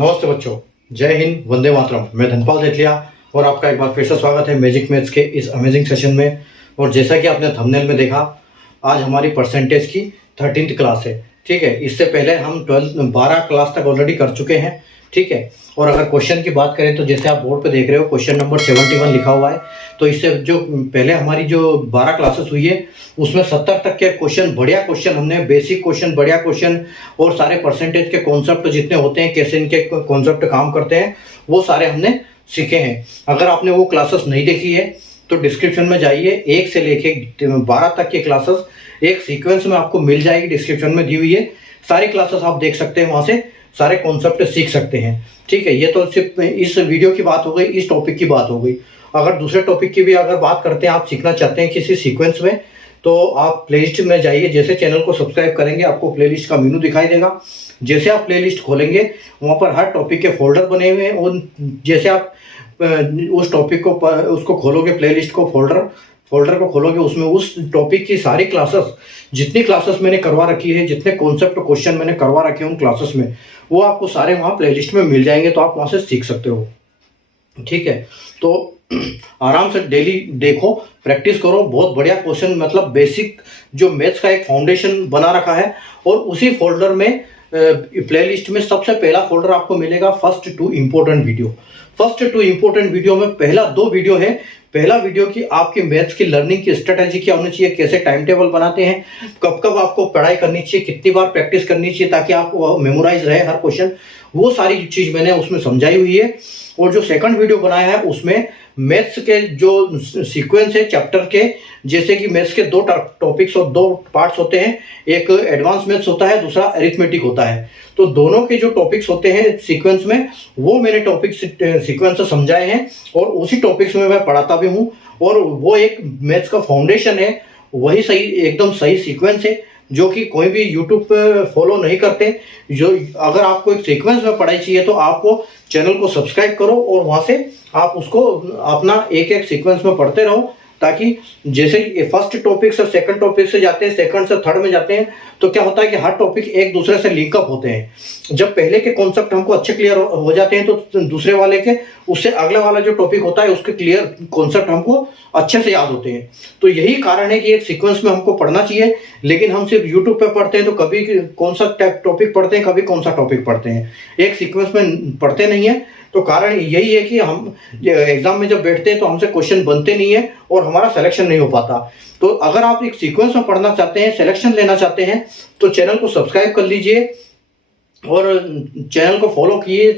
नमस्ते बच्चों, जय हिंद, वंदे मातरम। मैं धनपाल देथलिया और आपका एक बार फिर से स्वागत है मैजिक मैथ्स के इस अमेजिंग सेशन में। और जैसा कि आपने थंबनेल में देखा, आज हमारी परसेंटेज की 13th क्लास है। ठीक है, इससे पहले हम 12 क्लास तक ऑलरेडी कर चुके हैं। ठीक है, और अगर क्वेश्चन की बात करें तो जैसे आप बोर्ड पे देख रहे हो क्वेश्चन नंबर 71 लिखा हुआ है। तो इससे जो पहले हमारी जो 12 क्लासेस हुई है उसमें 70 तक के क्वेश्चन, बढ़िया क्वेश्चन, हमने बेसिक क्वेश्चन, बढ़िया क्वेश्चन और सारे परसेंटेज के कॉन्सेप्ट जितने होते हैं, कैसे इनके कॉन्सेप्ट काम करते हैं, वो सारे हमने सीखे हैं। अगर आपने वो क्लासेस नहीं देखी है तो डिस्क्रिप्शन में जाइए, 1 से लेके 12 तक की क्लासेस एक सीक्वेंस में आपको मिल जाएगी, डिस्क्रिप्शन में दी हुई है। सारी क्लासेस आप देख सकते हैं, वहाँ से सारे कॉन्सेप्ट सीख सकते हैं। ठीक है, ये तो सिर्फ इस वीडियो की बात हो गई, इस टॉपिक की बात हो गई। अगर दूसरे टॉपिक की भी अगर बात करते हैं, आप सीखना चाहते हैं किसी सीक्वेंस में, तो आप प्लेलिस्ट में जाइए। जैसे चैनल को सब्सक्राइब करेंगे आपको प्लेलिस्ट का मेनू दिखाई देगा। जैसे आप प्लेलिस्ट खोलेंगे वहाँ पर हर टॉपिक के फोल्डर बने हुए हैं, और जैसे आप उस टॉपिक को उसको खोलोगे, प्लेलिस्ट को फोल्डर को खोलोगे, उसमें उस टॉपिक की सारी क्लासेस, जितनी क्लासेस मैंने करवा रखी है, जितने कॉन्सेप्ट क्वेश्चन मैंने करवा रखे हैं उन क्लासेस में, वो आपको सारे वहाँ प्लेलिस्ट में मिल जाएंगे, तो आप वहाँ से सीख सकते हो। ठीक है, तो आराम से डेली देखो, प्रैक्टिस करो। बहुत बढ़िया क्वेश्चन, मतलब बेसिक जो मैथ्स का एक फाउंडेशन बना रखा है। और उसी फोल्डर में प्लेलिस्ट में सबसे पहला फोल्डर आपको मिलेगा first 2 important video. First 2 important video में पहला 2 वीडियो है। पहला वीडियो की आपकी मैथ्स की लर्निंग की स्ट्रेटेजी क्या होनी चाहिए, कैसे टाइम टेबल बनाते हैं, कब कब आपको पढ़ाई करनी चाहिए, कितनी बार प्रैक्टिस करनी चाहिए ताकि आपको मेमोराइज रहे हर क्वेश्चन, वो सारी चीज मैंने उसमें समझाई हुई है। और जो सेकंड वीडियो बनाया है उसमें मैथ्स के जो सीक्वेंस है चैप्टर के, जैसे कि मैथ्स के 2 टॉपिक्स और 2 पार्ट्स होते हैं, एक एडवांस मैथ्स होता है, दूसरा अरिथमेटिक होता है। तो दोनों के जो टॉपिक्स होते हैं सीक्वेंस में, वो मैंने टॉपिक सीक्वेंस से समझाए हैं और उसी टॉपिक्स में मैं पढ़ाता भी हूँ। और वो एक मैथ्स का फाउंडेशन है, वही सही, एकदम सही सीक्वेंस है जो कि कोई भी यूट्यूब पे फॉलो नहीं करते। जो अगर आपको एक सीक्वेंस में पढ़ाई चाहिए तो आपको चैनल को सब्सक्राइब करो और वहाँ से आप उसको अपना एक एक सीक्वेंस में पढ़ते रहो, ताकि जैसे फर्स्ट टॉपिक से सेकंड टॉपिक से जाते हैं, सेकंड से थर्ड में जाते हैं, तो क्या होता है कि हर टॉपिक एक दूसरे से लिंकअप होते हैं। जब पहले के कॉन्सेप्ट हमको अच्छे क्लियर हो जाते हैं तो दूसरे वाले के, उससे अगले वाला जो टॉपिक होता है उसके क्लियर कॉन्सेप्ट हमको अच्छे से याद होते हैं। तो यही कारण है कि एक सीक्वेंस में हमको पढ़ना चाहिए। लेकिन हम सिर्फ यूट्यूब पे पढ़ते हैं तो कभी कौन सा टॉपिक पढ़ते हैं, कभी कौन सा टॉपिक पढ़ते हैं, एक सीक्वेंस में पढ़ते नहीं है। तो कारण यही है कि हम एग्जाम में जब बैठते हैं तो हमसे क्वेश्चन बनते नहीं है और हमारा सिलेक्शन नहीं हो पाता। तो अगर आप एक सीक्वेंस में पढ़ना चाहते हैं, सिलेक्शन लेना चाहते हैं, तो चैनल को सब्सक्राइब कर लीजिए और चैनल को फॉलो कीजिए।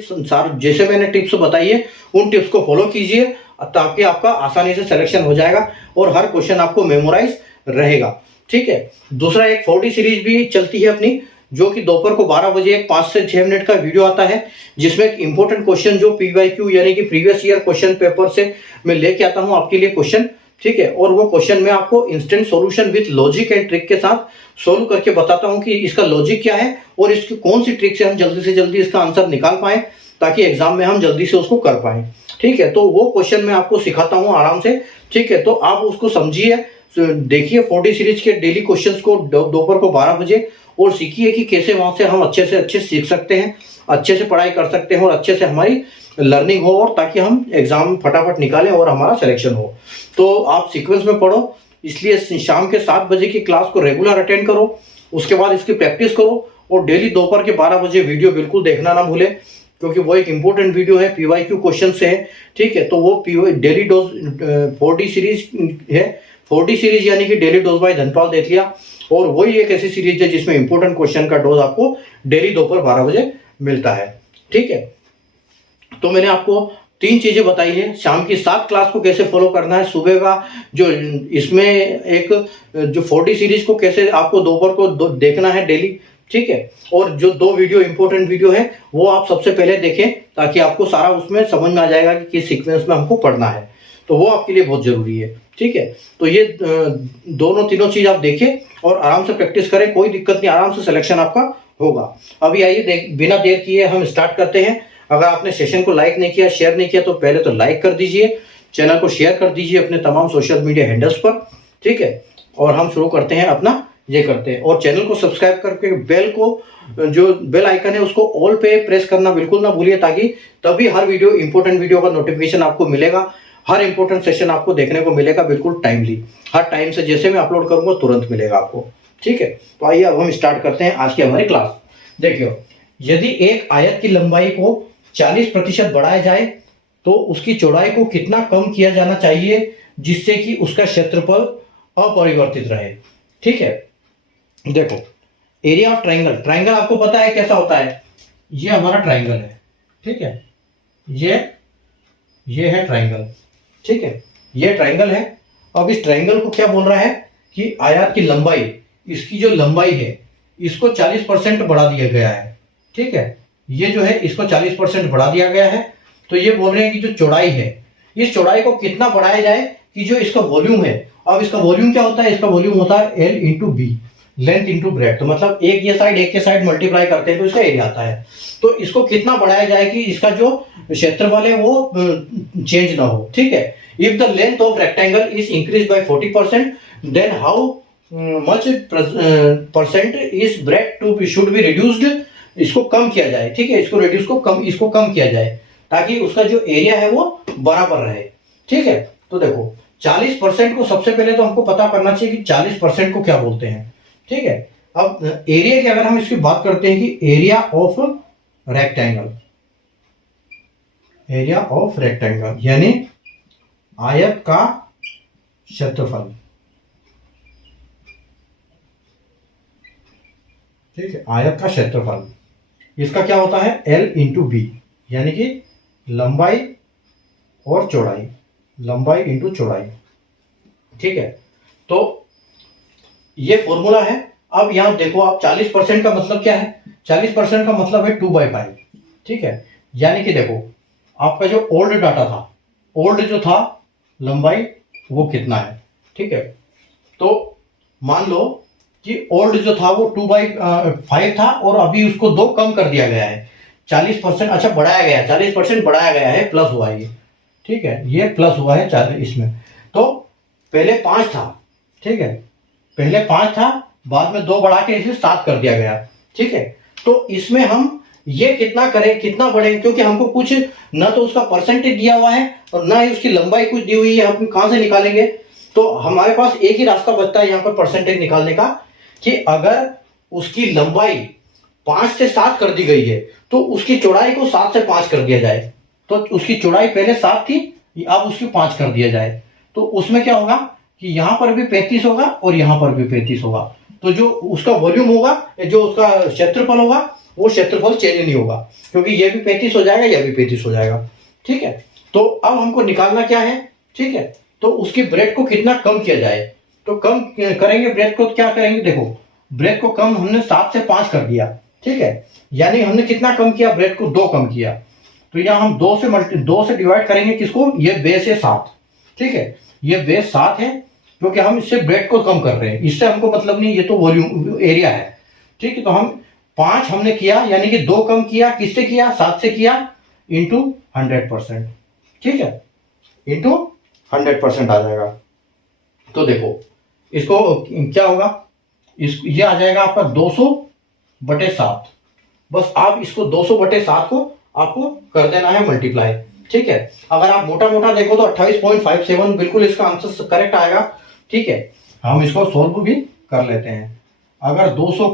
जैसे मैंने टिप्स बताई है उन टिप्स को फॉलो कीजिए, ताकि आपका आसानी से सिलेक्शन हो जाएगा और हर क्वेश्चन आपको मेमोराइज रहेगा। ठीक है, दूसरा एक 4D सीरीज भी चलती है अपनी, जो कि दोपहर को 12 बजे एक 5 से 6 मिनट का वीडियो आता है, जिसमें एक इंपॉर्टेंट क्वेश्चन जो PYQ यानी कि प्रीवियस ईयर क्वेश्चन पेपर से मैं लेके आता हूं आपके लिए क्वेश्चन। ठीक है, और वो क्वेश्चन में आपको instant solution with logic and trick के साथ सोल्व करके बताता हूं कि इसका लॉजिक क्या है और इसकी कौन सी ट्रिक से हम जल्दी से जल्दी इसका आंसर निकाल पाए, ताकि एग्जाम में हम जल्दी से उसको कर पाए। ठीक है, तो वो क्वेश्चन मैं आपको सिखाता हूँ आराम से। ठीक है, तो आप उसको समझिए, देखिए 4D सीरीज के डेली क्वेश्चंस को दोपहर को 12 बजे, और सीखिए कि कैसे वहां से हम अच्छे से अच्छे सीख सकते हैं, अच्छे से पढ़ाई कर सकते हैं और अच्छे से हमारी लर्निंग हो, और ताकि हम एग्जाम फटाफट निकालें और हमारा सिलेक्शन हो। तो आप सीक्वेंस में पढ़ो, इसलिए शाम के 7 बजे की क्लास को रेगुलर अटेंड करो, उसके बाद इसकी प्रैक्टिस करो, और डेली दोपहर के 12 बजे वीडियो बिल्कुल देखना ना भूले, क्योंकि वो एक इंपॉर्टेंट वीडियो है, PYQ क्वेश्चन से है। ठीक है, तो वो डेली डोज 4D सीरीज है। 4D सीरीज यानी कि डेली डोज बाय धनपाल देथलिया, और वही एक ऐसी सीरीज है जिसमें इंपॉर्टेंट क्वेश्चन का डोज आपको डेली दोपहर 12 बजे मिलता है। ठीक है, तो मैंने आपको 3 चीजें बताई है। शाम की 7 क्लास को कैसे फॉलो करना है, सुबह का जो इसमें एक जो 4D सीरीज को कैसे आपको दोपहर को देखना है डेली। ठीक है, और जो 2 वीडियो इंपॉर्टेंट वीडियो है वो आप सबसे पहले देखें, ताकि आपको सारा उसमें समझ में आ जाएगा कि किस सीक्वेंस में हमको पढ़ना है, तो वो आपके लिए बहुत जरूरी है। ठीक है, तो ये दोनों तीनों चीज आप देखें और आराम से प्रैक्टिस करें, कोई दिक्कत नहीं, आराम से सिलेक्शन आपका होगा। अभी आइए बिना देर किए हम स्टार्ट करते हैं। अगर आपने सेशन को लाइक नहीं किया, शेयर नहीं किया, तो पहले तो लाइक कर दीजिए, चैनल को शेयर कर दीजिए अपने तमाम सोशल मीडिया हैंडल्स पर। ठीक है, और हम शुरू करते हैं अपना ये करते हैं। और चैनल को सब्सक्राइब करके बेल को, जो बेल आइकन है उसको ऑल पे प्रेस करना बिल्कुल ना भूलिए, ताकि तभी हर वीडियो, इंपॉर्टेंट वीडियो का नोटिफिकेशन आपको मिलेगा, हर इंपॉर्टेंट सेशन आपको देखने को मिलेगा बिल्कुल टाइमली, हर टाइम से जैसे मैं अपलोड करूंगा तुरंत मिलेगा आपको। ठीक है, तो आइए अब हम स्टार्ट करते हैं आज की हमारी क्लास। देखियो, यदि एक आयत की लंबाई को 40% बढ़ाया जाए तो उसकी चौड़ाई को कितना कम किया जाना चाहिए जिससे कि उसका क्षेत्रफल अपरिवर्तित रहे। ठीक है, देखो एरिया ऑफ ट्राइंगल, ट्राइंगल आपको पता है कैसा होता है, ये हमारा ट्राइंगल है। ठीक है, ये है ट्राइंगल। ठीक है, ये ट्राइंगल है। अब इस ट्राइंगल को क्या बोल रहा है कि आयत की लंबाई, इसकी जो लंबाई है इसको 40% बढ़ा दिया गया है। ठीक है, ये जो है इसको 40% बढ़ा दिया गया है। तो ये बोल रहे हैं कि जो चौड़ाई है, इस चौड़ाई को कितना बढ़ाया जाए कि जो इसका वॉल्यूम है, अब इसका वॉल्यूम क्या होता है, इसका वॉल्यूम होता है L into B, length into breadth. तो मतलब एक के साइड मल्टीप्लाई करते हैं तो इसका एरिया आता है। तो इसको कितना बढ़ाया जाए कि इसका जो क्षेत्रफल है वो चेंज ना हो। ठीक है, if the length of rectangle is increase by 40% then how much percent is breadth to should be reduced, इसको कम किया जाए। ठीक है, इसको कम किया जाए ताकि उसका जो एरिया है वो बराबर रहे। ठीक है, तो देखो 40% को सबसे पहले तो हमको पता करना चाहिए कि 40% को क्या बोलते हैं। ठीक है, अब एरिया की अगर हम इसकी बात करते हैं कि एरिया ऑफ रेक्टेंगल यानी आयत का क्षेत्रफल। ठीक है, आयत का क्षेत्रफल, इसका क्या होता है L इंटू बी, यानी कि लंबाई और चौड़ाई, लंबाई इंटू चौड़ाई। ठीक है, तो ये फॉर्मूला है। अब यहां देखो आप 40% का मतलब क्या है, 40% का मतलब है 2/5। ठीक है, यानी कि देखो आपका जो ओल्ड डाटा था, ओल्ड जो था लंबाई वो कितना है। ठीक है, तो मान लो कि ओल्ड जो था वो 2/5 था और अभी उसको 2 कम कर दिया गया है। 40% अच्छा बढ़ाया गया है, 40% बढ़ाया गया है, प्लस हुआ है ये। ठीक है, ये प्लस हुआ है 40 इसमें। तो पहले 5 था। ठीक है, पहले 5 था, बाद में 2 बढ़ा के इसे 7 कर दिया गया। ठीक है, तो इसमें हम ये कितना करें, कितना बढ़े, क्योंकि हमको कुछ न तो उसका परसेंटेज दिया हुआ है और ना ही उसकी लंबाई कुछ दी हुई है, हम कहां से निकालेंगे। तो हमारे पास एक ही रास्ता बचता है यहाँ पर परसेंटेज निकालने का, कि अगर उसकी लंबाई 5 से 7 कर दी गई है तो उसकी चौड़ाई को 7 से 5 कर दिया जाए। तो उसकी चौड़ाई पहले 7 थी, अब उसकी 5 कर दिया जाए। तो उसमें क्या होगा कि यहां पर भी 35 होगा और यहां पर भी 35 होगा। तो जो उसका वॉल्यूम होगा, जो उसका क्षेत्रफल होगा, वो क्षेत्रफल चेंज नहीं होगा, क्योंकि ये भी 35 हो जाएगा, यह भी 35 हो जाएगा। ठीक है, तो अब हमको निकालना क्या है। ठीक है, तो उसकी ब्रेथ को कितना कम किया जाए, तो कम करेंगे ब्रेथ को, क्या करेंगे, देखो ब्रेथ को कम हमने 7 से 5 कर दिया। ठीक है, यानी हमने कितना कम किया, ब्रेथ को 2 कम किया। तो यहाँ हम 2 से डिवाइड करेंगे किसको, ये बेस है 7। ठीक है, ये बेस 7 है क्योंकि हम इससे ब्रेथ को कम कर रहे हैं, इससे हमको मतलब नहीं, ये तो वॉल्यूम एरिया है। ठीक है, तो हम 5 हमने किया, यानी कि 2 कम किया, किससे किया, 7 से किया, इंटू 100%। ठीक है, इंटू 100% आ जाएगा। तो देखो इसको क्या होगा, ये आ जाएगा आपका 200/7। बस आप इसको 200/7 को आपको कर देना है मल्टीप्लाई। ठीक है, अगर आप मोटा मोटा देखो तो 28.57 बिल्कुल इसका आंसर करेक्ट आएगा। ठीक है, हम इसको सोल्व भी कर लेते हैं। अगर 200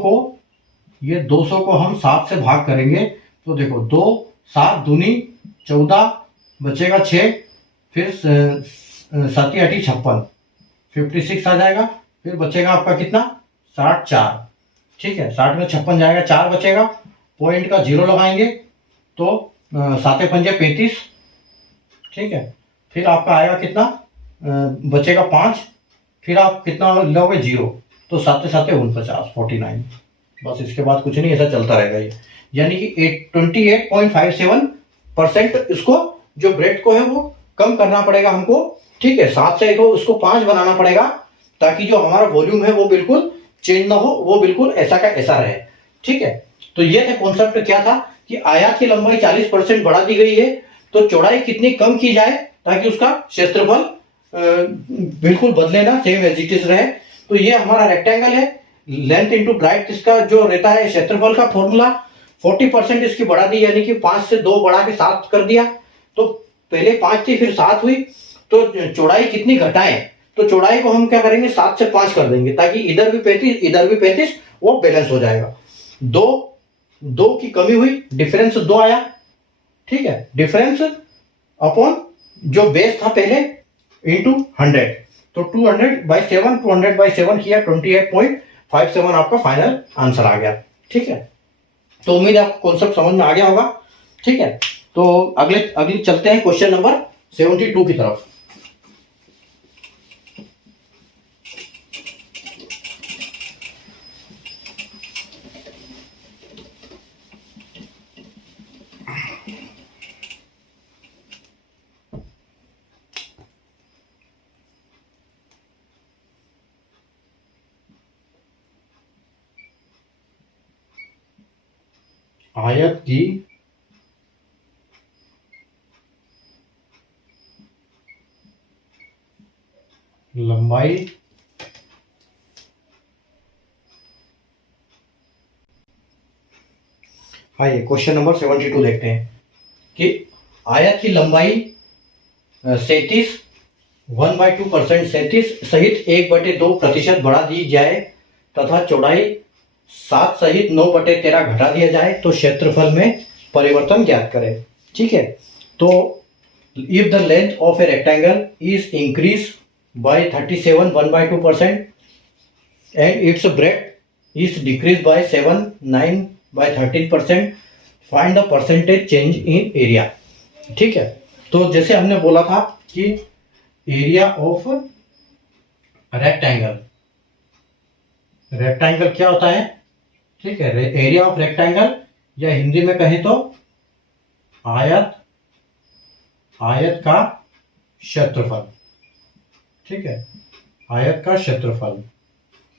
को हम 7 से भाग करेंगे तो देखो 2 7 दूनी 14, बचेगा 6, फिर 7 8 56, 56 आ जाएगा। फिर बचेगा आपका कितना, 60 4। ठीक है, 60 में 56 जाएगा, 4 बचेगा, पॉइंट का 0 लगाएंगे तो 7 5 35। ठीक है, फिर आपका आएगा कितना, बचेगा 5, फिर आप कितना लोगे 0, तो 7 7 49 49। बस इसके बाद कुछ नहीं, ऐसा चलता रहेगा ये। यानी कि 28.57% इसको जो ब्रेथ को है वो कम करना पड़ेगा हमको। ठीक है, 7 से उसको 5 बनाना पड़ेगा ताकि जो हमारा वॉल्यूम है वो बिल्कुल चेंज ना हो, वो बिल्कुल ऐसा का ऐसा रहे। ठीक है, तो ये थे कॉन्सेप्ट क्या था कि आयत की लंबाई 40% बढ़ा दी गई है, तो चौड़ाई कितनी कम की जाए ताकि उसका क्षेत्रफल बिल्कुल बदले ना, सेम एज इट इज रहे। तो ये हमारा रेक्टेंगल है, लेंथ इंटू ब्राइट इसका जो रहता है क्षेत्रफल का फॉर्मूला 40% इसकी बढ़ा दी, यानी कि 5 से 2 बढ़ा के 7 कर दिया। तो पहले 5 थी फिर 7 हुई, तो चौड़ाई कितनी घटाएं, तो चौड़ाई को हम क्या करेंगे 7 से 5 कर देंगे, ताकि इधर भी 35 इधर भी 35, वो बैलेंस हो जाएगा। 2 की कमी हुई, डिफरेंस 2 आया, ठीक है, डिफरेंस अपॉन जो बेस था पहले इंटू 100, तो 200/7 200/7 किया, 28.57 आपका फाइनल आंसर आ गया। ठीक है, तो उम्मीद है आपको कॉन्सेप्ट समझ में आ गया होगा। ठीक है, तो अगले चलते हैं क्वेश्चन नंबर 72 की तरफ। आयत की लंबाई ये क्वेश्चन नंबर 72 देखते हैं कि आयत की लंबाई 37 1/2% 37 सहित 1/2% बढ़ा दी जाए तथा चौड़ाई 7 सहित 9/13 घटा दिया जाए तो क्षेत्रफल में परिवर्तन ज्ञात करें। ठीक है, तो if the length of a rectangle is increase bye 37 1/2% and it's breadth is decrease by 7 9/13%, find the percentage change in area. ठीक है, तो जैसे हमने बोला था कि एरिया ऑफ रेक्टेंगल क्या होता है, ठीक है, एरिया ऑफ रेक्टेंगल, या हिंदी में कहें तो आयत का क्षेत्रफल। ठीक है, आयत का क्षेत्रफल,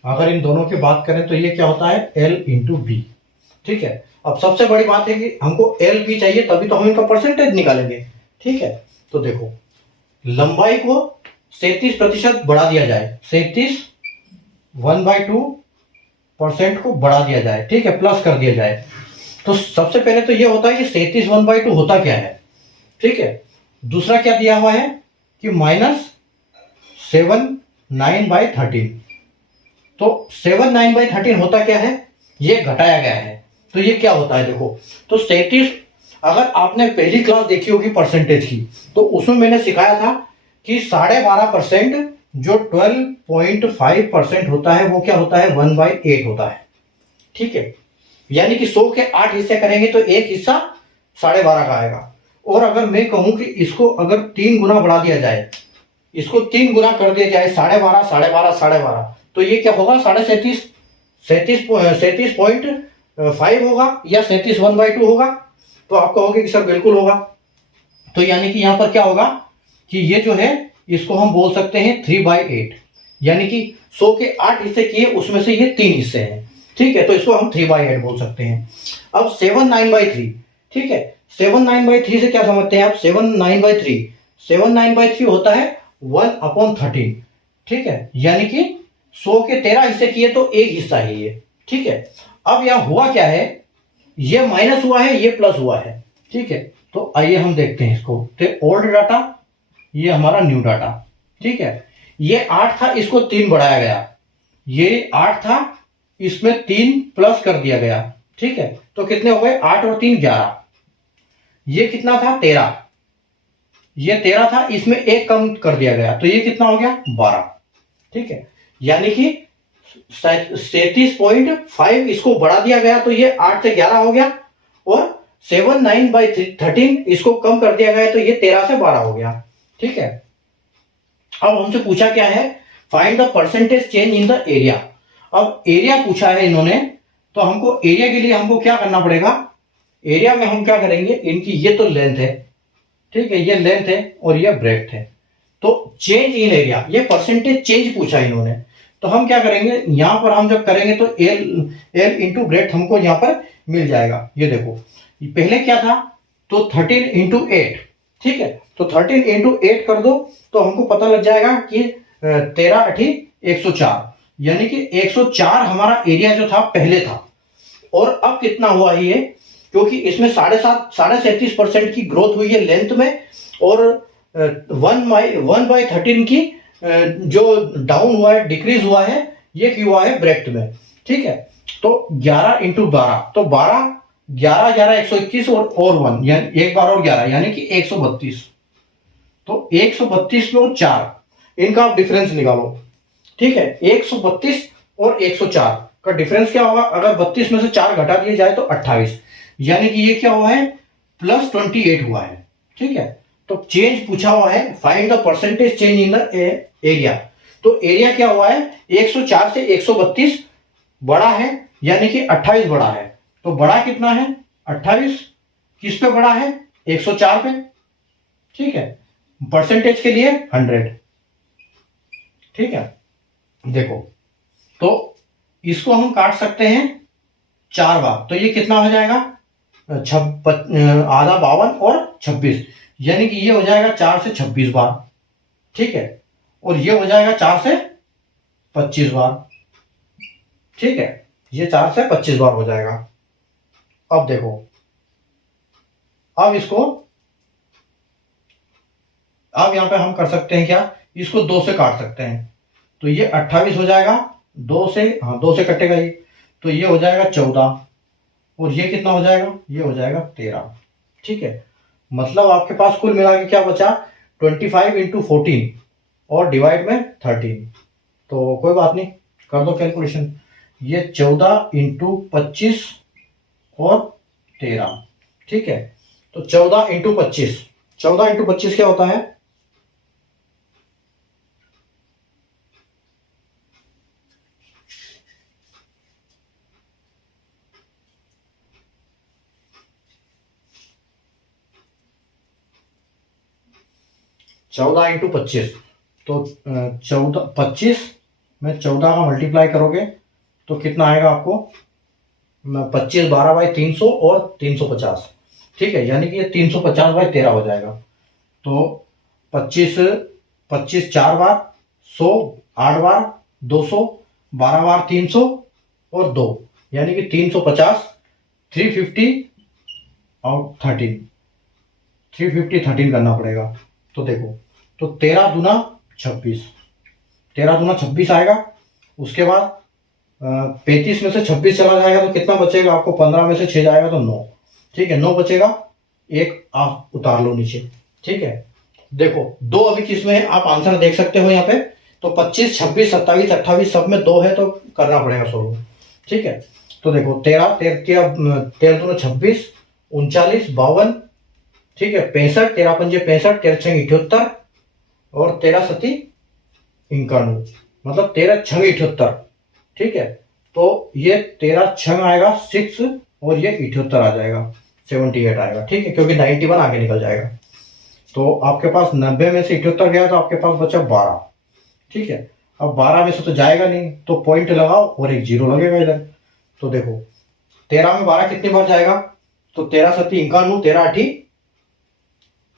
अगर इन दोनों की बात करें तो ये क्या होता है L इंटू बी। ठीक है, अब सबसे बड़ी बात है कि हमको एल बी चाहिए, तभी तो हम इनका परसेंटेज निकालेंगे। ठीक है, तो देखो लंबाई को 37% बढ़ा दिया जाए, 37 1/2% को बढ़ा दिया जाए, ठीक है, प्लस कर दिया जाए। तो सबसे पहले तो ये होता है कि 37 1/2 होता क्या है। ठीक है, दूसरा क्या दिया हुआ है कि -7 9/13, तो 7 9/13 होता क्या है, ये घटाया गया है, तो ये क्या होता है देखो, तो 37, अगर आपने पहली क्लास देखी होगी परसेंटेज की, तो उसमें मैंने सिखाया था कि 12.5% जो 12.5% होता है वो क्या होता है 1/8 होता है। ठीक है, यानी कि 100 के 8 हिस्से करेंगे तो एक हिस्सा 12.5 का आएगा। और अगर मैं कहूं कि इसको अगर 3 गुना बढ़ा दिया जाए, इसको 3 गुना कर दिया जाए 12.5 12.5 12.5, तो ये क्या होगा 37.5 होगा या 37 1/2 होगा। तो आप कहोगे कि सर बिल्कुल होगा, तो यानी कि यहां पर क्या होगा कि ये जो है इसको हम बोल सकते हैं 3/8, यानी कि 100 के 8 हिस्से किए, उसमें से ये 3 हिस्से हैं। ठीक है, तो इसको हम 3/8 बोल सकते हैं। अब 7 9/3, ठीक है, 7 9/3 से क्या समझते हैं आप, 7 9/3 होता है 1/13। ठीक है, यानी कि 100 के 13 हिस्से किए तो एक हिस्सा है ये। ठीक है, अब यहां हुआ क्या है, ये माइनस हुआ है, ये प्लस हुआ है। ठीक है, तो आइए हम देखते हैं इसको, तो ओल्ड डाटा, ये हमारा न्यू डाटा। ठीक है, ये 8 था, इसको 3 बढ़ाया गया, ये 8 था, इसमें 3 प्लस कर दिया गया। ठीक है, तो कितने हो गए 8 और 3 11, ये कितना था 13, ये 13 था, इसमें 1 कम कर दिया गया, तो ये कितना हो गया 12। ठीक है, यानी कि 37.5 इसको बढ़ा दिया गया, तो ये 8 से 11 हो गया, और 7 9/13 इसको कम कर दिया गया, तो ये 13 से 12 हो गया। ठीक है, अब हमसे पूछा क्या है, find the percentage change in the area. अब एरिया पूछा है इन्होंने, तो हमको एरिया के लिए हमको क्या करना पड़ेगा, एरिया में हम क्या करेंगे, इनकी ये तो लेंथ है, ठीक है, ये लेंथ है और ये ब्रेड्थ है, तो चेंज इन एरिया, ये परसेंटेज चेंज पूछा इन्होंने, तो हम क्या करेंगे, यहां पर हम जब करेंगे तो एल इंटू ब्रेड्थ हमको यहां पर मिल जाएगा। ये देखो पहले क्या था, तो 13 इंटू 8, ठीक है, तो 13 इंटू 8 कर दो, तो हमको पता लग जाएगा कि 13 8 104, यानी कि 104 हमारा एरिया जो था पहले था, और अब कितना हुआ है ये, क्योंकि इसमें 37.5% की ग्रोथ हुई है लेंथ में, और 1/13 की जो डाउन हुआ है, डिक्रीज हुआ है, ये क्यों हुआ है ब्रेथ में। ठीक है, तो 11 इंटू 12, तो 12 11 11 121 और 1 यानी एक बार और 11 यानी कि 132। तो 132 में 4, इनका आप डिफरेंस निकालो। ठीक है, 132 और 104 का डिफरेंस क्या होगा, अगर 32 में से 4 घटा दिए जाए तो 28, यानी कि ये क्या हुआ है +28 हुआ है। ठीक है, तो चेंज पूछा हुआ है, find the percentage change in the area. तो एरिया क्या हुआ है, 104 से 132 बड़ा है, यानी कि 28 बड़ा है। तो बड़ा कितना है 28, किस पे बड़ा है 104 पे। ठीक है, परसेंटेज के लिए 100। ठीक है, देखो तो इसको हम काट सकते हैं 4 बार, तो ये कितना हो जाएगा आधा 52 और 26, यानी कि ये हो जाएगा 4 से 26 बार। ठीक है, और ये हो जाएगा 4 से 25 बार। ठीक है, ये 4 से 25 बार हो जाएगा। अब देखो, अब इसको, अब यहां पे हम कर सकते हैं क्या, इसको 2 से काट सकते हैं, तो ये 28 हो जाएगा, 2 से, हाँ 2 से कटेगा ये, तो ये हो जाएगा 14, और ये कितना हो जाएगा, ये हो जाएगा 13। ठीक है, मतलब आपके पास कुल मिला के क्या बचा 25 इंटू 14 और डिवाइड में 13। तो कोई बात नहीं, कर दो कैलकुलेशन, ये 14 इंटू 25 और 13। ठीक है, तो 14 इंटू 25, 14 इंटू 25 क्या होता है, चौदह इंटू 25, तो 14 25 में 14 का मल्टीप्लाई करोगे तो कितना आएगा आपको, 25 12 बाई 300 और 350। ठीक है, यानी कि ये 350 बाई 13 हो जाएगा। तो 25 25 4 बार, 100 8 बार, 200 12 बार, 300 और 2, यानी कि 350, 350 और 13, 350 13 करना पड़ेगा। तो देखो, तो 13 दूना 26, 13 दूना 26 आएगा। उसके बाद 35 में से 26 चला जाएगा तो कितना बचेगा आपको, 15 में से 6 जाएगा तो 9। ठीक है, 9 बचेगा, एक आप उतार लो नीचे। ठीक है, देखो 2 अभी किसमें आप आंसर देख सकते हो यहाँ पे, तो 25 26 27 28 सब में 2 है, तो करना पड़ेगा 16। ठीक है, तो देखो 13 13 दूना 26, 39 52, ठीक है 65, 13 पंजे 65, 13 छंग 78 और 13 सती 91, मतलब 13 छंग 78। ठीक है, तो ये 13 छंग आएगा 6 और ये 78 आ जाएगा, 78 आएगा। ठीक है, क्योंकि 91 आगे निकल जाएगा। तो आपके पास 90 में से 78 गया तो आपके पास बचा 12। ठीक है, अब 12 में से तो जाएगा नहीं, तो पॉइंट लगाओ और एक जीरो लगेगा इधर। तो देखो 13 में 12 कितनी बार जाएगा, तो 13 सती 91,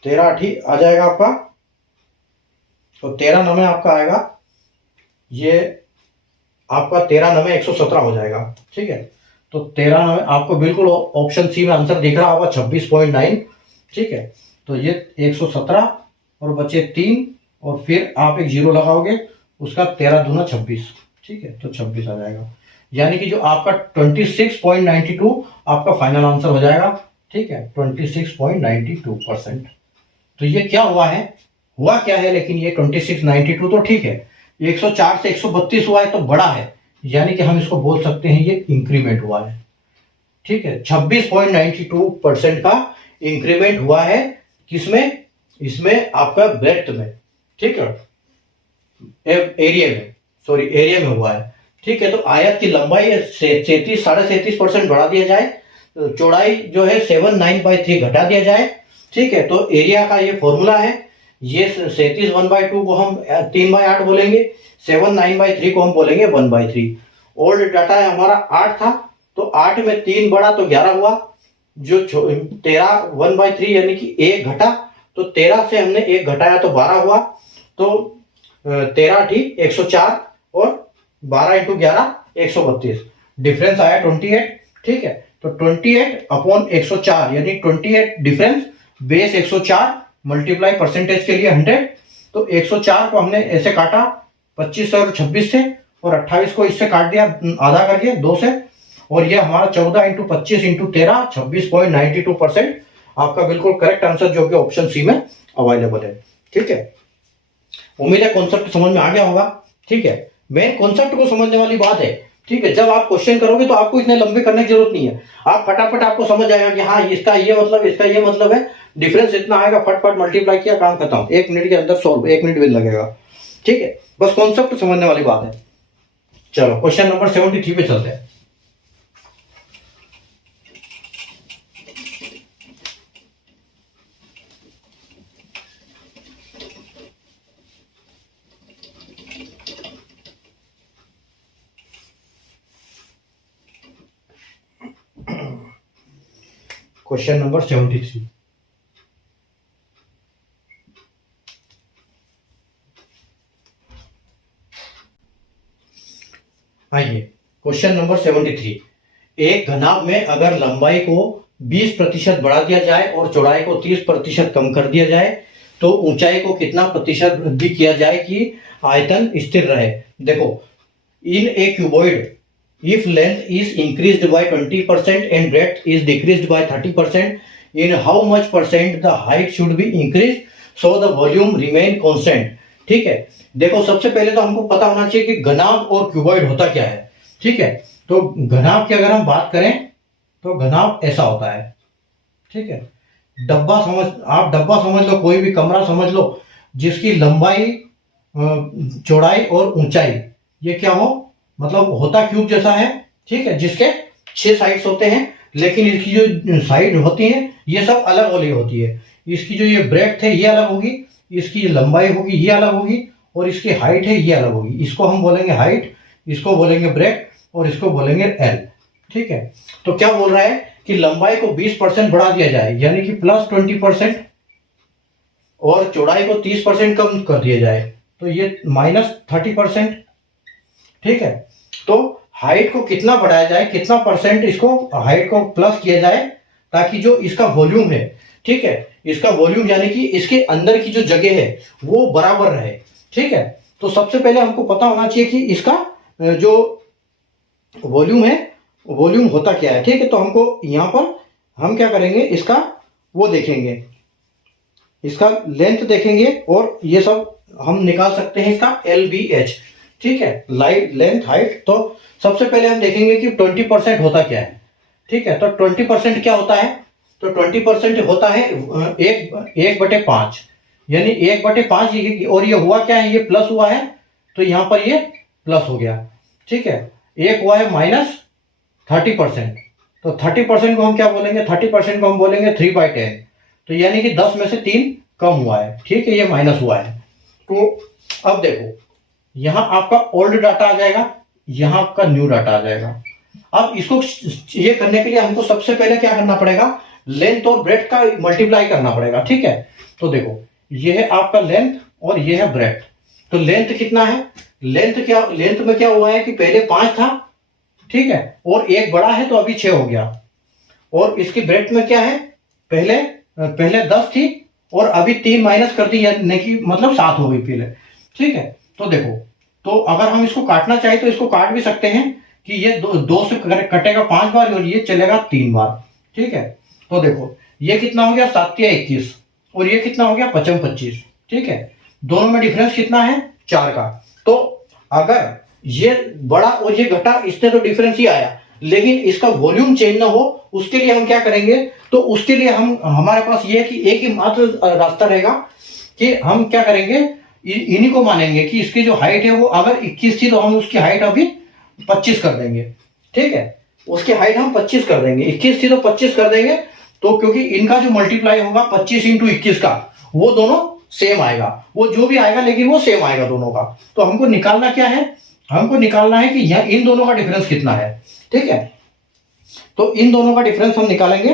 13 8 आ जाएगा आपका, तो 13 9 में आपका आएगा, ये आपका 13 9 में 117 हो जाएगा। ठीक है, तो 13 9 आपको बिल्कुल ऑप्शन सी में आंसर दिख रहा होगा 26.9। ठीक है, तो ये 117 और बचे 3 और फिर आप एक जीरो लगाओगे, उसका 13 दूना 26। ठीक है, तो 26 आ जाएगा, यानी कि जो आपका 26.92 आपका फाइनल आंसर हो जाएगा। ठीक है, 26.92%। तो ये क्या हुआ है, हुआ क्या है, लेकिन ये 2692 तो ठीक है, 104 से 132 हुआ है तो बड़ा है, यानी कि हम इसको बोल सकते हैं ये इंक्रीमेंट हुआ है। ठीक है, 26.92% का इंक्रीमेंट हुआ है, किसमें, इसमें आपका ब्रेड्थ में। ठीक है, एरिया में, सॉरी एरिया में हुआ है। ठीक है, तो आयत की लंबाई 37.5% बढ़ा दिया जाए, तो चौड़ाई जो है 79/3 घटा दिया जाए। ठीक है, तो एरिया का ये फॉर्मूला है, ये 37 1/2 को हम 3/8 बोलेंगे, 79/3 को हम बोलेंगे 1/3। ओल्ड डाटा है हमारा 8 था, तो 8 में 3 बढ़ा तो 11 हुआ, जो 13 1/3 यानी कि 1 घटा, तो 13 से हमने 1 घटाया तो 12 हुआ, तो 13 ठीक 104 और 12 इंटू 11 132, डिफरेंस आया 28। ठीक है, तो 28 अपॉन 104 यानी 28 डिफरेंस बेस 104 मल्टीप्लाई परसेंटेज के लिए 100। तो 104 को हमने ऐसे काटा 25 और 26 से, और 28 को इससे काट दिया आधा करके 2 से, और ये हमारा 14 इंटू 25 इंटू 13 26.92% आपका बिल्कुल करेक्ट आंसर जो कि ऑप्शन सी में अवेलेबल है। ठीक है, उम्मीद है कॉन्सेप्ट समझ में आ गया होगा। ठीक है, मेन कॉन्सेप्ट को समझने वाली बात है। ठीक है, जब आप क्वेश्चन करोगे तो आपको इतने लंबे करने की जरूरत नहीं है, आप फटाफट आपको समझ आएगा कि हाँ इसका ये मतलब, इसका ये मतलब है, डिफरेंस इतना आएगा, फटफट मल्टीप्लाई किया, काम खत्म, 1 मिनट के अंदर सॉल्व, 1 मिनट भी लगेगा। ठीक है, बस कॉन्सेप्ट समझने वाली बात है। चलो क्वेश्चन नंबर 73 पे चलते हैं। क्वेश्चन नंबर 73, आइए क्वेश्चन नंबर 73। एक घनाभ में अगर लंबाई को 20% बढ़ा दिया जाए और चौड़ाई को 30% कम कर दिया जाए तो ऊंचाई को कितना प्रतिशत वृद्धि किया जाए कि आयतन स्थिर रहे। देखो, इन ए cuboid if length is increased by 20% and breadth is decreased by 30%, in how much percent the height should be increased so the volume remain constant। ठीक है, देखो सबसे पहले तो हमको पता होना चाहिए कि घनाभ और क्यूबॉइड होता क्या है। ठीक है, तो घनाभ की अगर हम बात करें तो घनाभ ऐसा होता है। ठीक है, डब्बा समझ, आप डब्बा समझ लो, कोई भी कमरा समझ लो जिसकी लंबाई, चौड़ाई और ऊंचाई ये क्या हो, मतलब होता क्यूब जैसा है। ठीक है, जिसके 6 साइड्स होते हैं, लेकिन इसकी जो साइड होती है ये सब अलग अलग होती है। इसकी जो ये ब्रेड्थ है ये अलग होगी, इसकी जो लंबाई होगी ये अलग होगी, और इसकी हाइट है ये अलग होगी। इसको हम बोलेंगे हाइट, इसको बोलेंगे ब्रेड्थ, और इसको बोलेंगे एल। ठीक है, तो क्या बोल रहा है कि लंबाई को 20% बढ़ा दिया जाए यानी कि प्लस 20%, और चौड़ाई को 30% कम कर दिया जाए तो ये माइनस 30%। ठीक है, तो हाइट को कितना बढ़ाया जाए, कितना परसेंट इसको हाइट को प्लस किया जाए ताकि जो इसका वॉल्यूम है, ठीक है, इसका वॉल्यूम यानी कि इसके अंदर की जो जगह है वो बराबर रहे। ठीक है, तो सबसे पहले हमको पता होना चाहिए कि इसका जो वॉल्यूम है, वॉल्यूम होता क्या है। ठीक है, तो हमको यहाँ पर हम क्या करेंगे, इसका वो देखेंगे, इसका लेंथ देखेंगे, और ये सब हम निकाल सकते हैं इसका LBH। ठीक है, लाइट लेंथ हाइट। तो सबसे पहले हम देखेंगे कि 20% होता क्या है। ठीक है, तो 20% क्या होता है, तो 20% होता है 1/5 यानी 1/5, और ये हुआ क्या है, ये प्लस हुआ है तो यहाँ पर ये प्लस हो गया। ठीक है, एक हुआ है माइनस 30%, तो 30% को हम क्या बोलेंगे, 30% को हम बोलेंगे 3/10, तो यानी कि 10 में से 3 कम हुआ है। ठीक है, ये माइनस हुआ है। तो अब देखो, यहां आपका ओल्ड डाटा आ जाएगा, यहां आपका न्यू डाटा आ जाएगा। अब इसको ये करने के लिए हमको सबसे पहले क्या करना पड़ेगा, लेंथ और ब्रेड्थ का मल्टीप्लाई करना पड़ेगा। ठीक है, तो देखो ये है आपका लेंथ और ये है ब्रेड्थ। तो लेंथ कितना है, लेंथ में क्या हुआ है कि पहले 5 था, ठीक है, और एक बड़ा है तो अभी 6 हो गया। और इसकी ब्रेड्थ में क्या है, पहले 10 थी और अभी 3 माइनस कर दी यानी कि मतलब 7 हो गई पहले। ठीक है, तो देखो, तो अगर हम इसको काटना चाहे तो इसको काट भी सकते हैं कि ये दो से कटेगा 5 बार और ये चलेगा 3 बार। ठीक है, तो देखो ये कितना हो गया 7 या 21, और ये कितना हो गया 55 25। ठीक है, दोनों में डिफरेंस कितना है 4 का। तो अगर ये बड़ा और ये घटा, इससे तो डिफरेंस ही आया, लेकिन इसका वॉल्यूम चेंज ना हो उसके लिए हम क्या करेंगे, तो उसके लिए हम, हमारे पास ये है कि एक ही मात्र रास्ता रहेगा कि हम क्या करेंगे, इन्हीं को मानेंगे कि इसकी जो हाइट है वो अगर 21 थी तो हम उसकी हाइट अभी 25 कर देंगे। ठीक है, उसकी हाइट हम 25 कर देंगे, 21 थी तो 25 कर देंगे। तो क्योंकि इनका जो मल्टीप्लाई होगा 25 इंटू 21 का, वो दोनों सेम आएगा, वो जो भी आएगा लेकिन वो सेम आएगा दोनों का। तो हमको निकालना क्या है, हमको निकालना है कि यहाँ इन दोनों का डिफरेंस कितना है। ठीक है, तो इन दोनों का डिफरेंस हम निकालेंगे,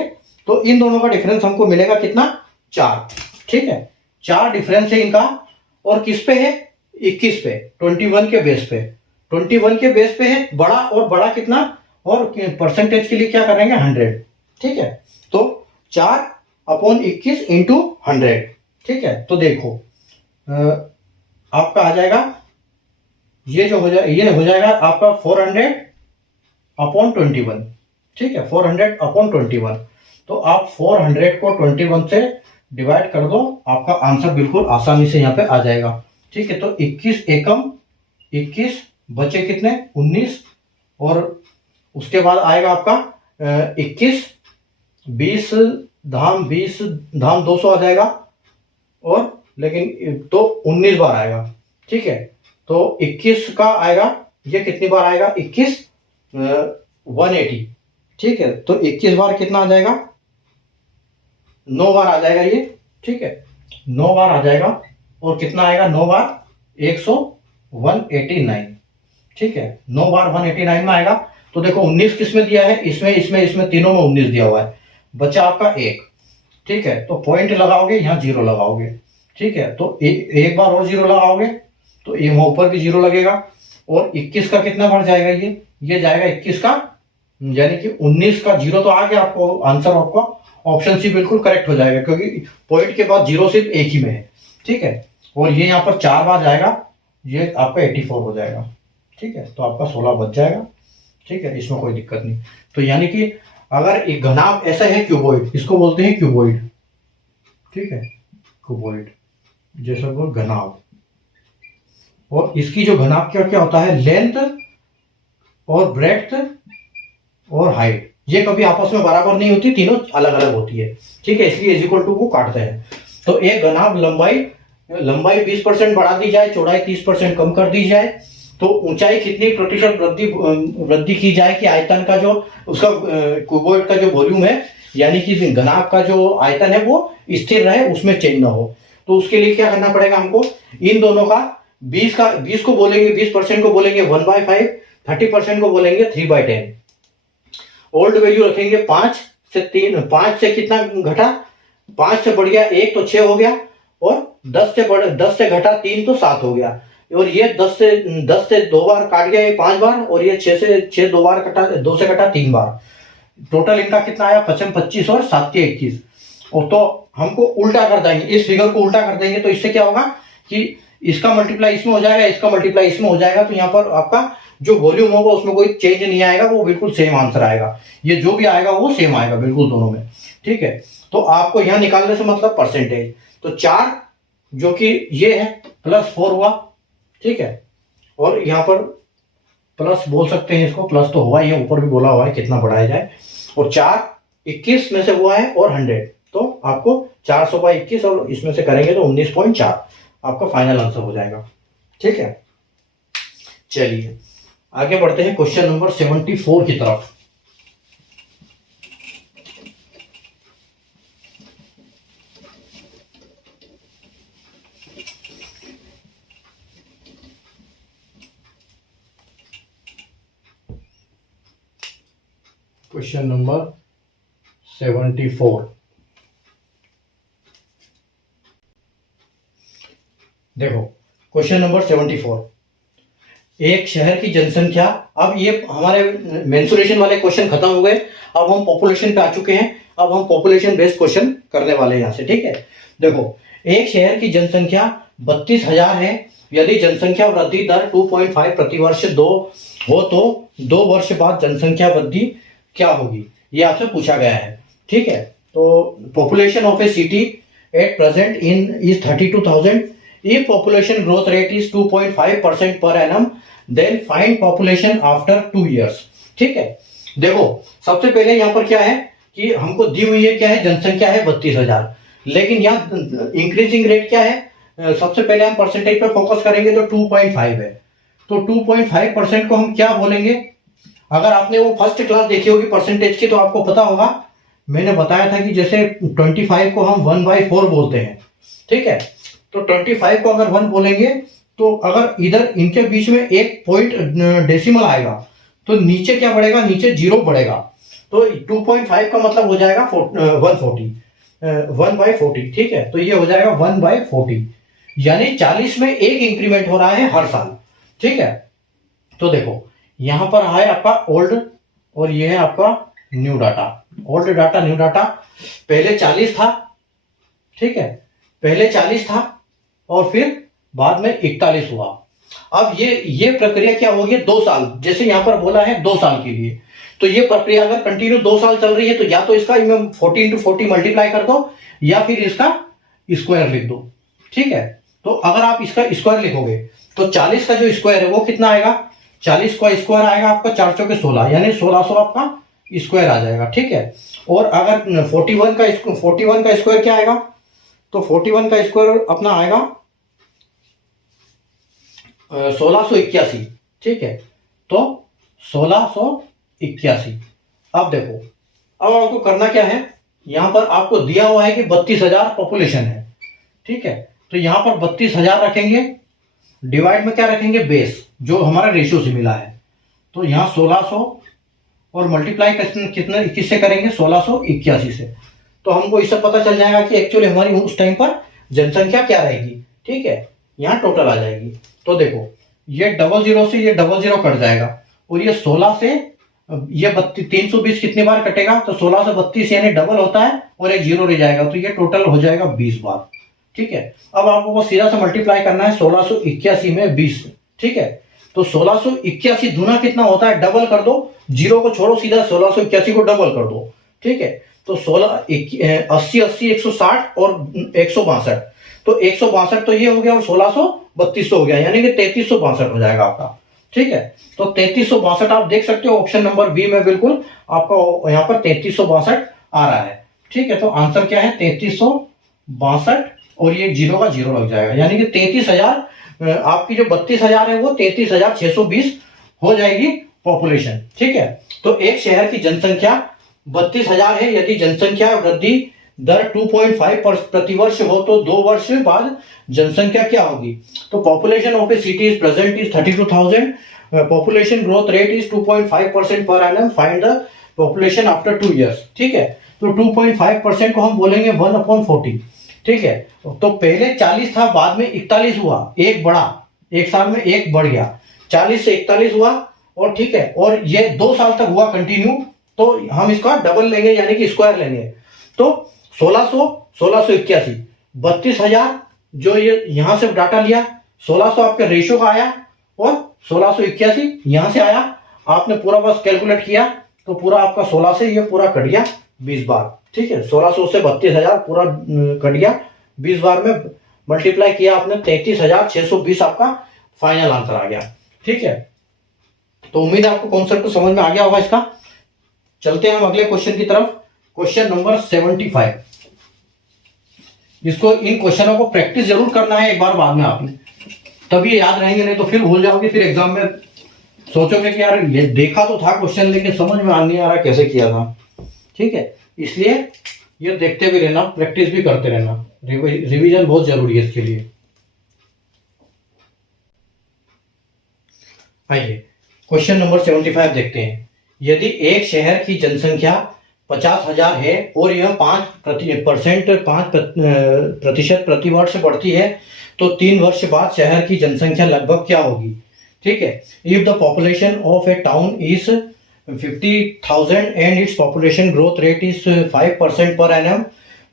तो इन दोनों का डिफरेंस हमको मिलेगा कितना 4। ठीक है, 4 डिफरेंस है इनका, और किस पे है 21 पे, 21 के बेस पे। 21 के बेस पे है बड़ा, और बड़ा कितना, और परसेंटेज के लिए क्या करेंगे 100, ठीक है। तो 4/21 इंटू 100, ठीक है। तो देखो आपका आ जाएगा, ये हो जाएगा आपका 400/21, ठीक है, 400/21। तो आप 400 को 21 से डिवाइड कर दो, आपका आंसर बिल्कुल आसानी से यहाँ पे आ जाएगा, ठीक है। तो 21 एकम 21, बचे कितने 19, और उसके बाद आएगा आपका 21, 20 धाम 200 आ जाएगा, और लेकिन तो 19 बार आएगा, ठीक है। तो 21 का आएगा, ये कितनी बार आएगा 21 180, ठीक है। तो 21 बार कितना आ जाएगा, 9 बार आ जाएगा ये, ठीक है, 9 बार आ जाएगा। और कितना आएगा 9 बार 189, ठीक है, 9 बार 189 में आएगा। तो देखो 19 किस में दिया है, इसमें तीनों में 19 दिया हुआ है, बचा आपका 1, ठीक है। तो पॉइंट लगाओगे, यहाँ 0 लगाओगे, ठीक है। तो एक बार और 0 लगाओगे तो ये वहां ऊपर भी 0 लगेगा, और 21 का कितना बार जाएगा, ये जाएगा 21 का, यानी कि 19 का 0 तो आ गया, आपको आंसर आपका ऑप्शन सी बिल्कुल करेक्ट हो जाएगा, क्योंकि पॉइंट के बाद 0 सिर्फ एक ही में है, ठीक है। और ये यहाँ पर 4 बार जाएगा, ये आपका 84 हो जाएगा, ठीक है। तो आपका 16 बच जाएगा, ठीक है, इसमें कोई दिक्कत नहीं। तो यानी कि अगर एक घनाभ ऐसा है क्यूबॉइड, इसको बोलते हैं क्यूबॉइड, ठीक है, क्यूबॉइड जैसा वो घनाभ। और इसकी जो घनाभ क्या क्या होता है, लेंथ और ब्रेड्थ और हाइट, ये कभी आपस में बराबर नहीं होती, तीनों अलग अलग होती है, ठीक है। इसलिए इज इक्वल टू को काटते हैं। तो एक घनाभ लंबाई 20% बढ़ा दी जाए, चौड़ाई 30% कम कर दी जाए, तो ऊंचाई कितनी प्रतिशत वृद्धि की जाए कि आयतन का जो उसका क्यूबॉइड का जो वॉल्यूम है, यानी कि घनाभ का जो आयतन है वो स्थिर रहे, उसमें चेंज ना हो। तो उसके लिए क्या करना पड़ेगा हमको, इन दोनों का 20 को बोलेंगे, 20% को बोलेंगे 1/5, 30% को बोलेंगे 3/10। ओल्ड वैल्यू रखेंगे 5 से 3, 5 से कितना घटा, 5 से बढ़ गया 1 तो 6 हो गया, और 10 से घटा 3 तो 7 हो गया, और ये 10 से 2 बार काट गया, ये 5 बार, और ये 6 से 6 2 बार कटा, 2 से कटा 3 बार। टोटल इनका कितना आया 55, 25 और 7 के 21। और तो हमको उल्टा कर देंगे, इस फिगर को उल्टा कर देंगे, तो इससे क्या होगा कि इसका मल्टीप्लाई इसमें हो जाएगा, इसका मल्टीप्लाई इसमें हो जाएगा, तो यहाँ पर आपका जो वॉल्यूम होगा उसमें कोई चेंज नहीं आएगा, वो बिल्कुल सेम आंसर आएगा, ये जो भी आएगा वो सेम आएगा बिल्कुल दोनों में, ठीक है। तो आपको यहाँ निकालने से मतलब परसेंटेज, तो 4 जो कि ये है +4 हुआ, ठीक है, और यहाँ पर प्लस बोल सकते हैं इसको, प्लस तो हुआ, ये ऊपर भी बोला हुआ है कितना बढ़ाया जाए, और 4 21 में से हुआ है और 100, तो आपको 400/21 और इसमें से करेंगे तो 19.4 आपका फाइनल आंसर हो जाएगा, ठीक है। चलिए आगे बढ़ते हैं क्वेश्चन नंबर 74 की तरफ। क्वेश्चन नंबर 74, देखो क्वेश्चन नंबर 74, एक शहर की जनसंख्या, अब ये हमारे मेंसुरेशन वाले क्वेश्चन खत्म हो गए, अब हम पॉपुलेशन पे आ चुके हैं, अब हम पॉपुलेशन बेस्ड क्वेश्चन करने वाले हैं यहाँ से, ठीक है। देखो एक शहर की जनसंख्या 32,000 है, यदि जनसंख्या वृद्धि दर 2.5 प्रतिवर्ष 2 हो तो 2 वर्ष बाद जनसंख्या वृद्धि क्या होगी, ये आपसे पूछा गया है, ठीक है। तो population of A city at present is 32,000, if population growth rate is 2.5% per annum then find population after 2 years, ठीक है। देखो सबसे पहले यहाँ पर क्या है कि हमको दी हुई है, क्या है, जनसंख्या है 32,000, लेकिन यहाँ इंक्रीजिंग रेट क्या है, सबसे पहले हम परसेंटेज पर फोकस करेंगे तो 2.5 है, तो 2.5% को हम क्या बोलेंगे, अगर आपने वो फर्स्ट क्लास देखी होगी परसेंटेज की तो आपको पता होगा, मैंने बताया था कि जैसे 25 को हम 1/4 बोलते हैं, ठीक है। तो 25 को अगर 1 बोलेंगे तो अगर इधर इनके बीच में एक पॉइंट डेसिमल आएगा तो नीचे क्या बढ़ेगा, नीचे 0 बढ़ेगा, तो 2.5 का मतलब हो जाएगा 1/40, ठीक है। तो ये हो जाएगा 1/40, यानी 40 में एक इंक्रीमेंट हो रहा है हर साल, ठीक है। तो देखो यहाँ पर है आपका ओल्ड और ये है आपका new data. Old data new data, पहले 40 था, ठीक है, पहले 40 था और फिर बाद में 41 हुआ। अब ये प्रक्रिया क्या होगी, 2 साल, जैसे यहाँ पर बोला है 2 साल के लिए, तो ये प्रक्रिया अगर कंटिन्यू 2 साल चल रही है तो या तो इसका 40 इंटू 40 मल्टीप्लाई कर दो या फिर इसका स्क्वायर लिख दो, ठीक है। तो अगर आप इसका स्क्वायर लिखोगे तो 40 का जो स्क्वायर है वो कितना आएगा, 40 का स्क्वायर आएगा आपका 4 चौके 16, यानी 1600 आपका स्क्वायर आ जाएगा, ठीक है। और अगर 41 का स्क्वायर क्या आएगा, तो 41 का स्क्वायर अपना आएगा 1681, ठीक है। तो 1681। अब देखो, अब आपको करना क्या है, यहां पर आपको दिया हुआ है कि 32,000 पॉपुलेशन है, ठीक है। तो यहां पर 32,000 रखेंगे, डिवाइड में क्या रखेंगे, बेस, जो हमारा रेशियो से मिला है। तो यहाँ 1600 और मल्टीप्लाई कितने किससे करेंगे, 1681 से। तो हमको इससे पता चल जाएगा कि एक्चुअली हमारी उस टाइम पर जनसंख्या क्या रहेगी, ठीक है। यहाँ टोटल आ जाएगी। तो देखो ये 00 से ये 00 कट जाएगा और ये 16 से ये 320 कितनी बार कटेगा, तो 16 से 32 यानी डबल होता है और एक 0 रह जाएगा, तो ये टोटल हो जाएगा 20 बार, ठीक है। अब आपको वो सीधा से मल्टीप्लाई करना है 1681 में 20, ठीक है। तो 1681 दूना कितना होता है, डबल कर दो, 0 को छोड़ो, सीधा 1681 को डबल कर दो, ठीक है। तो 80 80 160 और 162, तो 162 तो ये हो गया और 1632 हो गया, यानी कि 3362 हो जाएगा आपका, ठीक है। तो 3362 आप देख सकते हो ऑप्शन नंबर बी में, बिल्कुल आपका यहाँ पर 3362 आ रहा है, ठीक है। तो आंसर क्या है, 3362 और ये 0 का 0 लग जाएगा, यानी कि 33,000, आपकी जो 32,000 है वो 33,620 हो जाएगी पॉपुलेशन, ठीक है। तो एक शहर की जनसंख्या 32,000 है, यदि जनसंख्या वृद्धि दर 2.5 प्रतिवर्ष हो तो 2 वर्ष बाद जनसंख्या क्या होगी, तो population of A city is present is 32,000, population growth rate is 2.5% per annum, find the population after 2 years, ठीक है। तो 2.5% को हम बोलेंगे 1/40, ठीक है। तो पहले 40 था, बाद में 41 हुआ, एक बढ़ा, एक साल में एक बढ़ गया, 40 से 41 हुआ, और ठीक है, और ये 2 साल तक हुआ कंटिन्यू, तो हम इसका डबल लेंगे यानी कि स्क्वायर लेंगे। तो 1600 1681 32,000 जो ये यहां से डाटा लिया, 1600 आपके रेशियो का आया और 1681 यहां से आया, आपने पूरा बस कैलकुलेट किया तो पूरा आपका 16 से ये पूरा कट गया 20 बार, ठीक है। 1600 से 32,000 पूरा कट गया 20 बार में मल्टीप्लाई किया आपने, 33,620 आपका फाइनल आंसर आ गया, ठीक है। तो उम्मीद है आपको कॉन्सेप्ट समझ में आ गया होगा इसका। चलते हैं हम अगले क्वेश्चन की तरफ, क्वेश्चन नंबर 75। इसको, इन क्वेश्चनों को प्रैक्टिस जरूर करना है एक बार बाद में आपने, तभी याद रहेंगे, नहीं तो फिर भूल जाओगे, फिर एग्जाम में सोचोगे कि यार ये देखा तो था क्वेश्चन लेकिन समझ में नहीं आ रहा कैसे किया था, ठीक है। इसलिए ये देखते भी रहना, प्रैक्टिस भी करते रहना, रिवीजन बहुत जरूरी है इसके लिए। आइए क्वेश्चन नंबर 75 देखते हैं। यदि एक शहर की जनसंख्या 50,000 है और यह 5% प्रति वर्ष बढ़ती है तो 3 वर्ष बाद शहर की जनसंख्या लगभग क्या होगी, ठीक है। If the population of A town is 50,000 and its population growth rate is 5% per annum,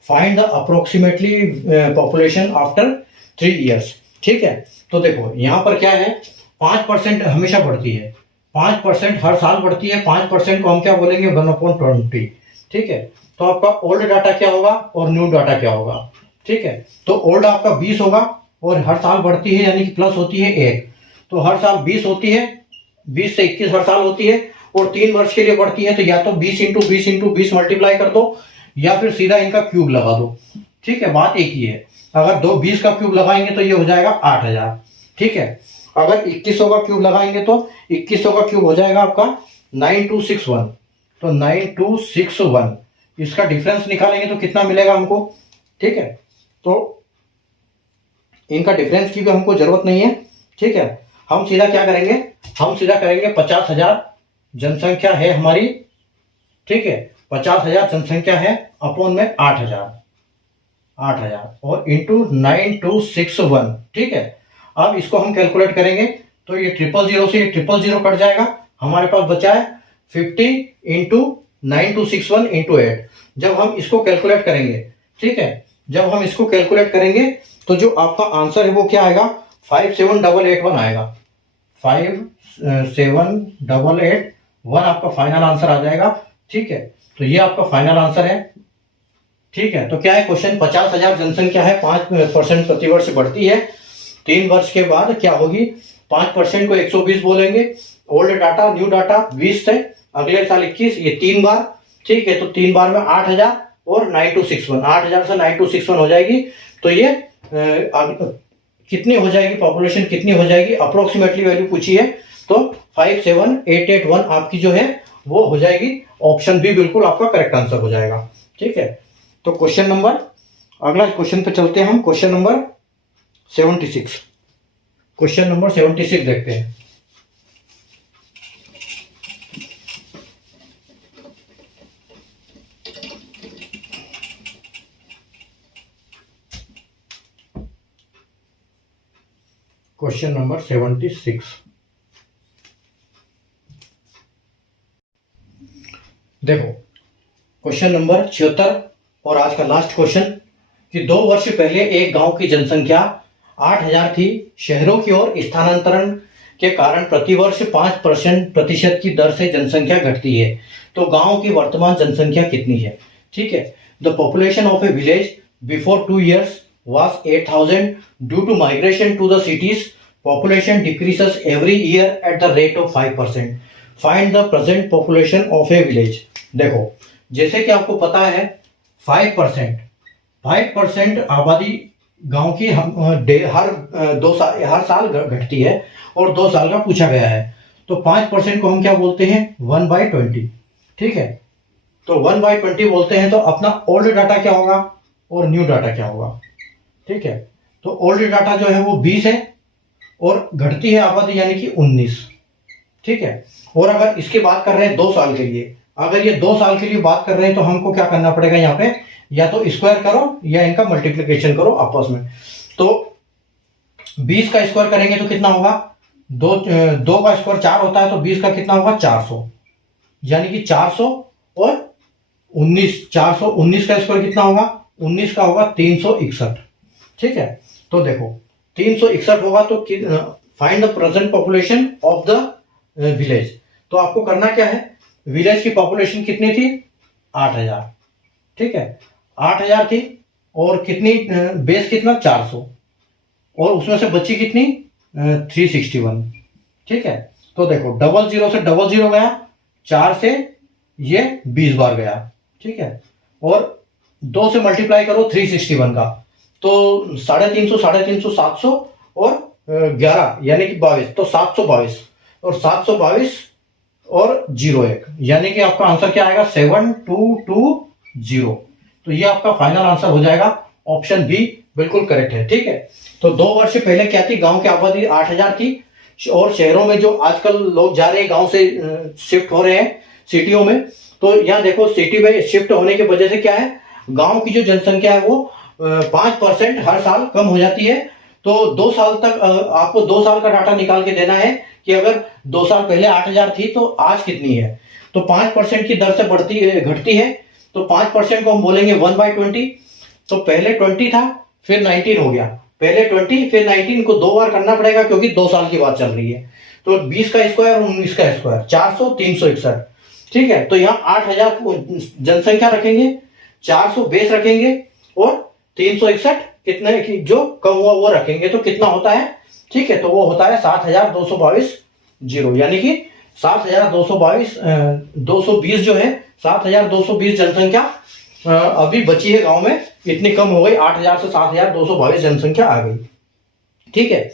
find the approximately population after 3 years, ठीक है। तो देखो यहाँ पर क्या है, 5% हमेशा बढ़ती है, 5% हर साल बढ़ती है, 5% को हम क्या बोलेंगे 1/20, ठीक है। तो आपका ओल्ड डाटा क्या होगा और न्यू डाटा क्या होगा, ठीक है। तो ओल्ड आपका 20 होगा और हर साल बढ़ती है यानी कि प्लस होती है 1, तो हर साल 20 होती है, 20 से 21 हर साल होती है और 3 वर्ष के लिए बढ़ती है, तो या तो 20 इंटू 20 इंटू 20 मल्टीप्लाई कर दो या फिर सीधा इनका क्यूब लगा दो, ठीक है। बात एक ही है, अगर 20 का क्यूब लगाएंगे तो ये हो जाएगा 8,000, ठीक है। अगर 2100 का क्यूब लगाएंगे तो 2100 का क्यूब हो जाएगा आपका 9261, तो 9261, इसका डिफरेंस निकालेंगे तो कितना मिलेगा हमको, ठीक है। तो इनका डिफरेंस की भी हमको जरूरत नहीं है, ठीक है। हम सीधा क्या करेंगे, हम सीधा करेंगे 50,000 जनसंख्या है हमारी, ठीक है, 50,000 जनसंख्या है अपॉन में 8,000 और इंटू 9261, ठीक है। अब इसको हम कैलकुलेट करेंगे तो ये 000 से ये 000 कट जाएगा, हमारे पास बचा है 50 इंटू 9261 इंटू 8। जब हम इसको कैलकुलेट करेंगे, ठीक है, जब हम इसको कैलकुलेट करेंगे तो जो आपका आंसर है वो क्या आएगा, 57881 आएगा। 57881 आपका फाइनल आंसर आ जाएगा। ठीक है, तो ये आपका फाइनल आंसर है। ठीक है, तो क्या है क्वेश्चन, 50,000 जनसंख्या है, 5% प्रतिवर्ष बढ़ती है, 3 वर्ष के बाद क्या होगी, 5% को 120 बोलेंगे, ओल्ड डाटा न्यू डाटा 20 से, अगले साल 21, ये 3 बार। ठीक है, तो 3 बार में 8,000 और 9261, 8,000 से 9261 हो जाएगी। तो ये कितनी हो जाएगी, पॉपुलेशन कितनी हो जाएगी, अप्रोक्सीमेटली वैल्यू पूछी है, तो 57881 आपकी जो है वो हो जाएगी। ऑप्शन बी बिल्कुल आपका करेक्ट आंसर हो जाएगा। ठीक है, तो क्वेश्चन नंबर, अगला क्वेश्चन पे चलते हैं हम, क्वेश्चन नंबर 76। क्वेश्चन नंबर 76 देखते हैं। क्वेश्चन नंबर 76, देखो क्वेश्चन नंबर 76 और आज का लास्ट क्वेश्चन कि 2 वर्ष पहले एक गांव की जनसंख्या 8,000 थी। शहरों की ओर स्थानांतरण के कारण प्रतिवर्ष 5% की दर से जनसंख्या घटती है, तो गांव की वर्तमान जनसंख्या कितनी है। ठीक है, the population of A village before 2 years was 8,000. Due to migration to the cities, population decreases every year at the rate of 5%. Find the present population of a village. देखो, जैसे कि आपको पता है 5% आबादी गांव की हर साल घटती है और 2 साल का पूछा गया है, तो 5% को हम क्या बोलते हैं, 1/20। ठीक है, तो 1/20 बोलते हैं, तो अपना ओल्ड डाटा क्या होगा और न्यू डाटा क्या होगा। ठीक है, तो ओल्ड डाटा जो है वो 20 है और घटती है आबादी यानी कि 19। ठीक है, और अगर इसकी बात कर रहे हैं 2 साल के लिए, अगर ये 2 साल के लिए बात कर रहे हैं तो हमको क्या करना पड़ेगा, यहाँ पे या तो स्क्वायर करो या इनका मल्टीप्लिकेशन करो आपस में। तो 20 का स्क्वायर करेंगे तो कितना होगा, 2 का स्क्वायर 4 होता है, तो 20 का कितना होगा, 400, यानी कि 400 और 419 का स्क्वायर कितना होगा, 19 का होगा 361। ठीक है, तो देखो 361 होगा, तो find the present population of the village. तो आपको करना क्या है, विलेज की पॉपुलेशन कितनी थी, 8,000। ठीक है, 8,000 थी और कितनी, बेस कितना 400, और उसमें से बची कितनी 361। ठीक है, तो देखो 00 से 00 गया, 4 से ये 20 बार गया। ठीक है, और 2 से मल्टीप्लाई करो 361 का, तो 350, 350, 700 और 11 यानी कि 22, तो 722 और 722 और 01, यानी कि आपका आंसर क्या आएगा, 7220। तो ये आपका फाइनल आंसर हो जाएगा। ऑप्शन बी बिल्कुल करेक्ट है। ठीक है, तो 2 वर्ष पहले क्या थी, गांव की आबादी 8,000 थी, और शहरों में जो आजकल लोग जा रहे हैं गांव से शिफ्ट हो रहे हैं सिटियों में, तो यहाँ देखो सिटी में शिफ्ट होने की वजह से क्या है, गांव की जो जनसंख्या है वो 5% हर साल कम हो जाती है। तो 2 साल तक आपको 2 साल का डाटा निकाल के देना है कि अगर 2 साल पहले 8,000 थी तो आज कितनी है। तो 5% की दर से घटती है, तो 5% को हम बोलेंगे 1/20। तो पहले 20 था, फिर 19 हो गया, पहले 20 फिर 19 को 2 बार करना पड़ेगा क्योंकि 2 साल की बात चल रही है। तो 20 का स्क्वायर और 19 का स्क्वायर, 400, 361। ठीक है, तो यहाँ 8,000 जनसंख्या रखेंगे, 400 बेस रखेंगे और 361 कितने की जो कम हुआ वो रखेंगे, तो कितना होता है। ठीक है, तो वो होता है 7,222 जीरो, यानी कि 7,222 220 जो है 7,220 जनसंख्या अभी बची है गांव में, इतनी कम हो गई, 8,000 से 7,222 जनसंख्या आ गई। ठीक है,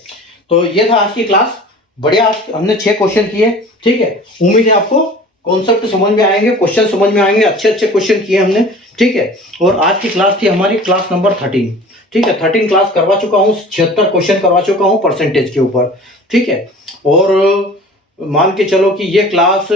तो ये था आज की क्लास। बढ़िया, आज हमने 6 क्वेश्चन किए। ठीक है, उम्मीद है आपको कॉन्सेप्ट समझ में आएंगे, क्वेश्चन समझ में आएंगे, अच्छे अच्छे क्वेश्चन किए हमने। ठीक है, और आज की क्लास थी हमारी क्लास नंबर 13। ठीक है, 13 क्लास करवा चुका हूँ, 76 क्वेश्चन करवा चुका हूँ परसेंटेज के ऊपर। ठीक है, और मान के चलो कि ये क्लास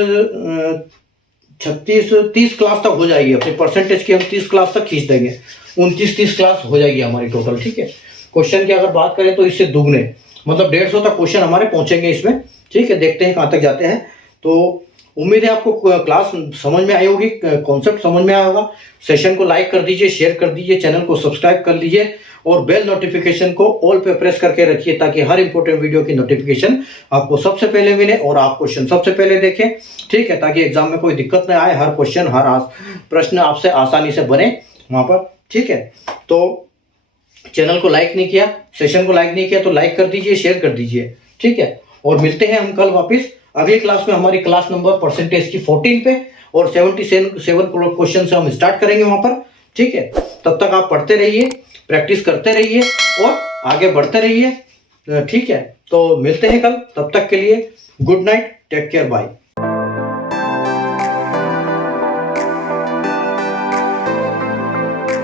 30 क्लास तक हो जाएगी, अपने परसेंटेज की हम 30 क्लास तक खींच देंगे, 29-30 क्लास हो जाएगी हमारी टोटल। ठीक है, क्वेश्चन की अगर बात करें तो इससे दुगने, मतलब 150 तक क्वेश्चन हमारे पहुंचेंगे इसमें। ठीक है, देखते हैं कहाँ तक जाते हैं। तो उम्मीद है आपको क्लास समझ में आई होगी, कॉन्सेप्ट समझ में आया होगा। सेशन को लाइक कर दीजिए, शेयर कर दीजिए, चैनल को सब्सक्राइब कर लीजिए और बेल नोटिफिकेशन को ऑल पे प्रेस करके रखिए ताकि हर इंपॉर्टेंट वीडियो की नोटिफिकेशन आपको सबसे पहले मिले और आप क्वेश्चन सबसे पहले देखें। ठीक है, ताकि एग्जाम में कोई दिक्कत ना आए, हर क्वेश्चन हर प्रश्न आपसे आसानी से बने वहां पर। ठीक है, तो चैनल को लाइक नहीं किया, सेशन को लाइक नहीं किया तो लाइक कर दीजिए, शेयर कर दीजिए। ठीक है, और मिलते हैं हम कल वापिस अगली क्लास में। हमारी क्लास नंबर परसेंटेज की 14 पे और 77 क्वेश्चन से हम स्टार्ट करेंगे वहां पर। ठीक है, तब तक आप पढ़ते रहिए, प्रैक्टिस करते रहिए और आगे बढ़ते रहिए। ठीक है, तो मिलते हैं कल, तब तक के लिए good night, take care, bye.